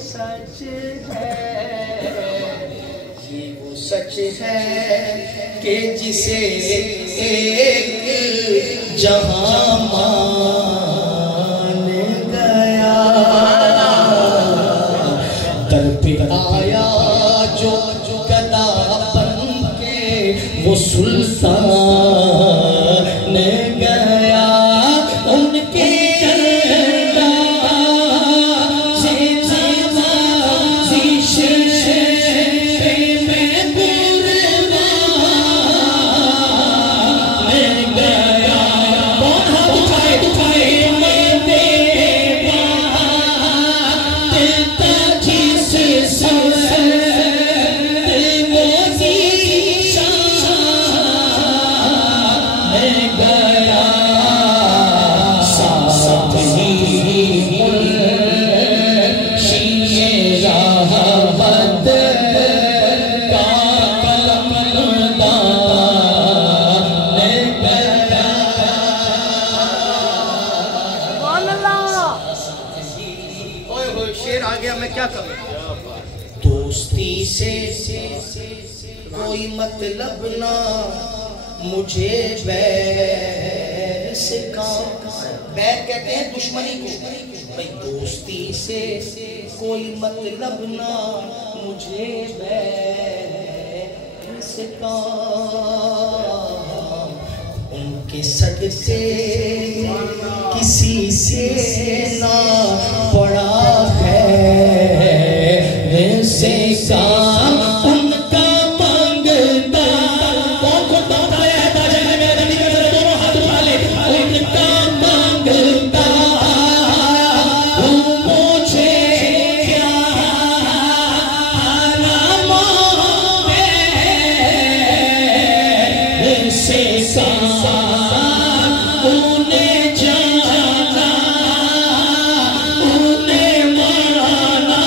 سچ ہے، یہ وہ سچ ہے کہ جسے ایک جہاں مان گیا، در پہ آیا جو گدا بن کے وہ سلطان گیا، ان کے دوستی سے کوئی مطلب نہ مجھے بیر سے کام، بیر کہتے ہیں دشمنی کو، بھئی دوستی سے کوئی مطلب نہ مجھے بیر سے کام، ان کے صدقے کسی سے نہ پڑا ہے سے کام، ان کا مانگتا کون کو بتا رہے ہیں تاجہ نے میرے نبی کے در دونوں ہاتھ اٹھا لے، ان کا مانگتا مجھے کیا حرام ہے سے کام، انہیں جانا انہیں مانا،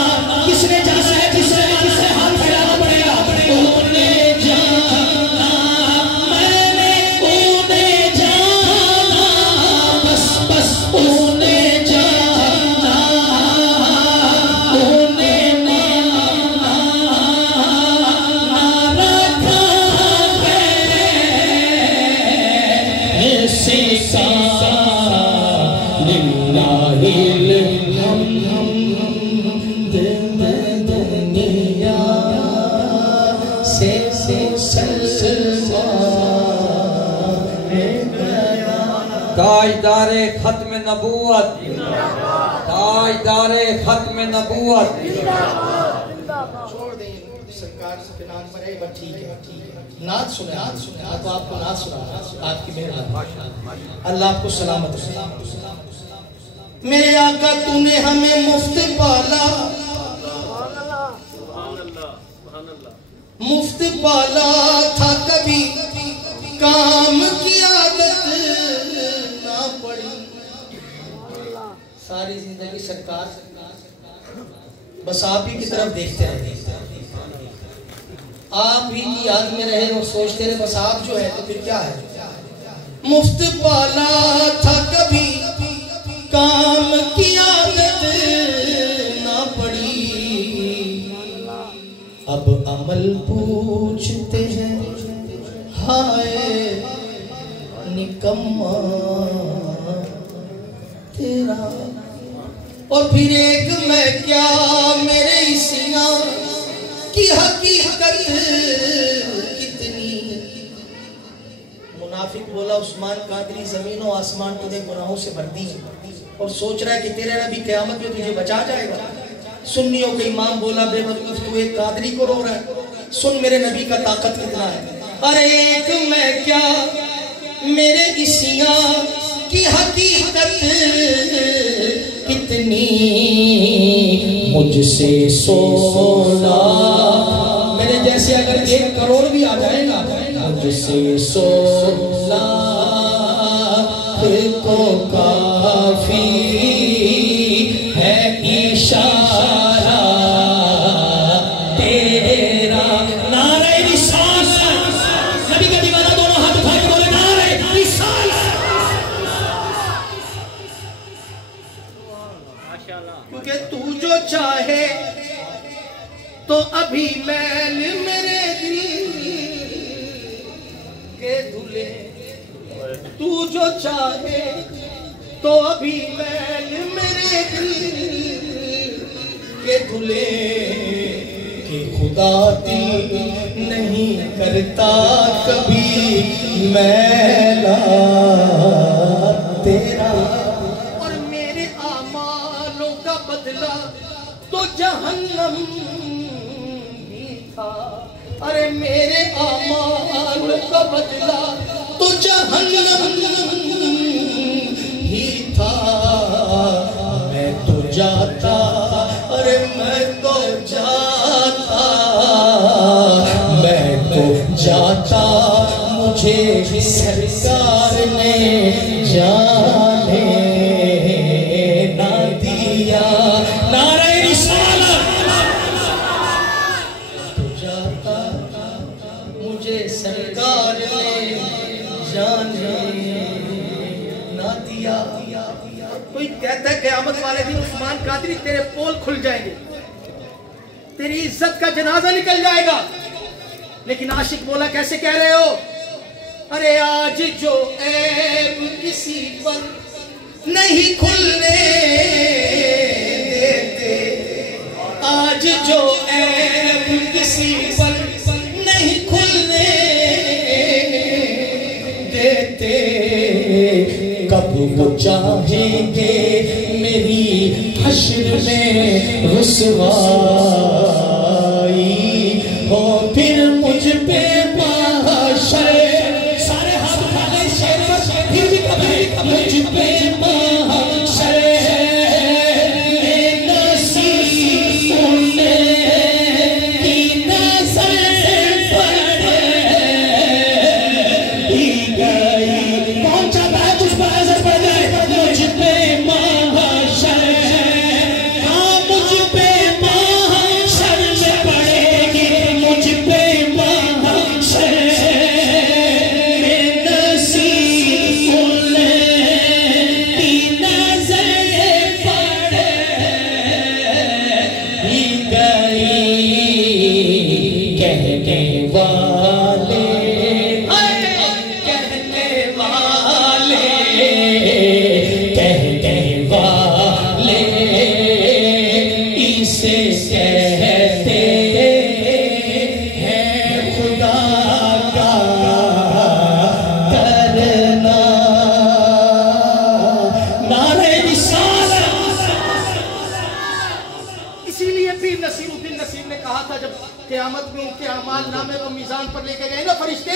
کس نے جانا ہے کس سے ہاتھ پھیلانا پڑے گا، انہیں جانا میں نے انہیں جانا، بس انہیں جانا انہیں مانا، نہ رکھا ہے سکا للہ الحمد دنیا سے تاجدار ختم نبوت، تاجدار ختم نبوت، چھوڑ دیں سرکار سے نام پر ہے، بس ٹھیک ہے نعت سنیں، آپ کو نعت سنا، آپ کی مہربانی، اللہ آپ کو سلامت رکھے۔ میرے آقا تو نے ہمیں مفت پالا، مفت پالا تھا، کبھی کام کی عادت نہ پڑی، ساری زندگی سرکار بس آپ ہی کی طرف دیکھتے رہے، آپ ہی کی یاد میں رہے اور سوچتے رہے بس آپ جو ہے تو پھر کیا ہے، مفت پالا تھا کبھی کام کی عادت نہ پڑی، اب عمل پوچھتے ہیں ہائے نکما تیرا، اور پھر ایک میں کیا میرے اسیاں کی حقیقت کتنی، منافق بولا عثمان قادری زمین و آسمان تجھے گناہوں سے بھر دی، اور سوچ رہا ہے کہ تیرے نبی قیامت میں تجھے بچا جائے گا، سنیوں کے امام بولا بے وقوف تو ایک قادری کو رو رہا ہے، سن میرے نبی کا طاقت کتنا ہے، ارے ایک میں کیا میرے اسیاں کی حقیقت کتنی، مجھ سے سونا میرے جیسے اگر 1 کروڑ بھی آ جائے گا، مجھ سے سونا کو کافی ہے اشارہ تیرا، نعرہ رسالت، نبی کا دیوانہ دونوں ہاتھ اٹھا کے بولے نعرہ رسالت، کیونکہ تو جو جو چاہے تو ابھی میل میرے دل کے دھلے، تو جو چاہے تو ابھی میل میرے دل کے دھلے، کہ خدا دل نہیں کرتا کبھی میلا تیرا، اور میرے اعمالوں کا بدلہ تو جہنم بھی تھا، ارے میرے اعمالوں کا بدلہ تو جہنم ہی تھا، میں تو جاتا، ارے میں تو جاتا، میں تو جاتا، مجھے سرکار نے جانے نہ دیا، نعرہ رسالت، تو جاتا مجھے سرکار نے جانے نہ دیا۔ کوئی کہتا ہے قیامت والے دن عثمان قادری تیرے پول کھل جائیں گے، تیری عزت کا جنازہ نکل جائے گا، لیکن عاشق بولا کیسے کہہ رہے ہو؟ ارے آج جو عیب کسی پر نہیں کھلنے دیتے، آج جو عیب کسی پر نہیں کھلنے دیتے، کب وہ چاہیں گے میری حشر میں رسوائی ہو، پھر مجھ پہ محشر، سارے ہاتھ اٹھا لیں شیر پر، پھر بھی کبھی مجھ پہ محشر نصیب نے کی نظر پڑے گئی، کون چاہتا ہے تجھ پر نظر پڑ جائے؟ مجھ پہ محشر، ہاں مجھ پہ محشر میں پڑے گی، مجھ پہ محشر میں نصیب نے کی نظر پڑے گئی، کہنے والے کہنے والے کہنے والے اسے کہتے ہیں خدا کا کرنا، نعرہ رسالت۔ اسی لیے پیر نصیر الدین نصیر نے کہا تھا جب قیامت میں ان کے اعمال نامے کو میزان پر لے کے گئے نا فرشتے،